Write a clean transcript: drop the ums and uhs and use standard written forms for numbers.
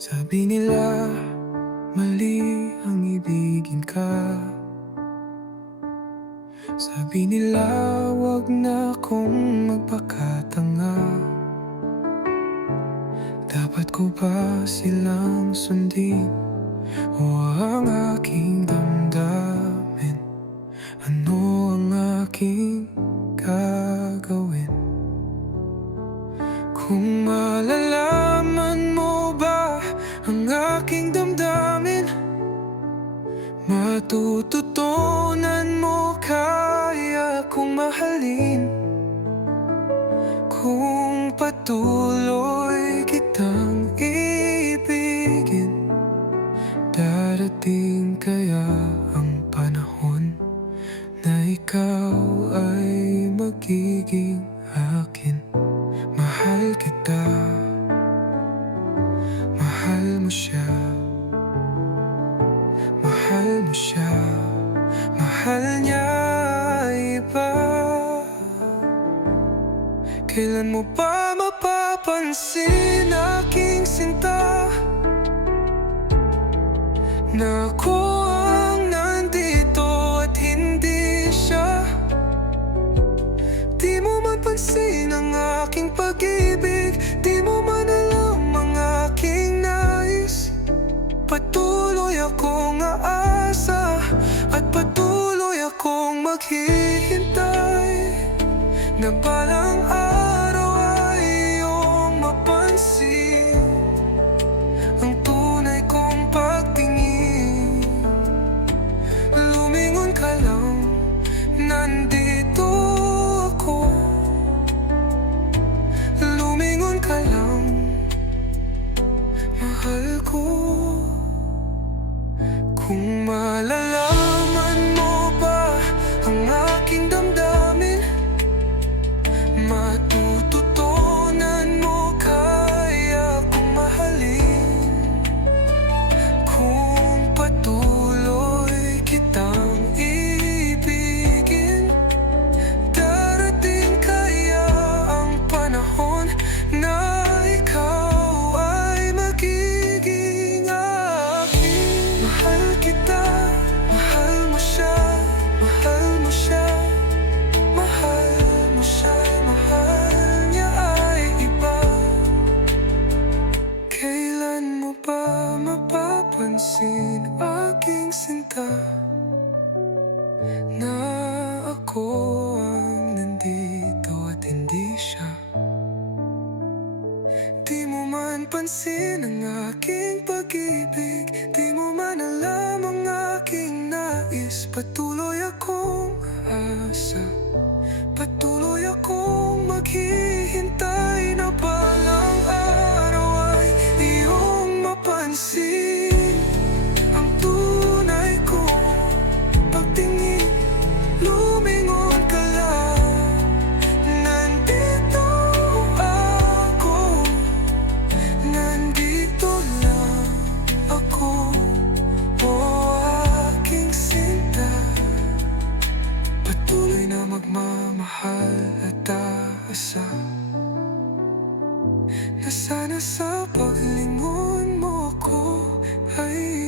Sabi nila, mali ang ibigin ka. Sabi nila, wag na akong magpakatanga. Dapat ko ba silang sundin o ang aking damdamin? Ano ang aking gagawin? Kung malalaman mo ba ang aking damdamin, matututunan mo kaya kong mahalin. Kung patuloy kitang ibigin, darating kaya ang panahon na ikaw ay magiging akin. Mahal kita, mahal mo siya, mahal mo siya, mahal niya iba. Kailan mo pa mapapansin aking sinta, na ako ang nandito at hindi siya? Di mo man pansin ang aking pag-ibig, di mo man alam ang aking nais. Patuloy akong aasa at patuloy akong maghihintay, na balang araw ay iyong mapansin ang tunay kong pagtingin. Lumingon ka lang, nandito ako. Lumingon ka lang, mahal ko. Kung malalaman mo ba ang aking damdamin, matututunan mo kaya kong mahalin. Kung patuloy kitang ibigin, darating kaya ang panahon na ikaw ay magiging akin. Mahal kita, mahal mo siya, mahal mo siya, mahal mo siya, mahal niya ay iba. Kailan mo ba mapapansin aking sinta, na ako ang nandito at hindi siya? Di mo man pansin ang aking pag-ibig, di mo man alam ang aking nais. Patuloy akong aasa, patuloy akong maghihintay, na balang araw ay iyong mapansin ang tunay kong pagtingin. Lumingon ka lang, nandito ako, nandito lang ako. O aking sinta, patuloy na magmamahal at aasa, na sana sa paglingon mo ko ay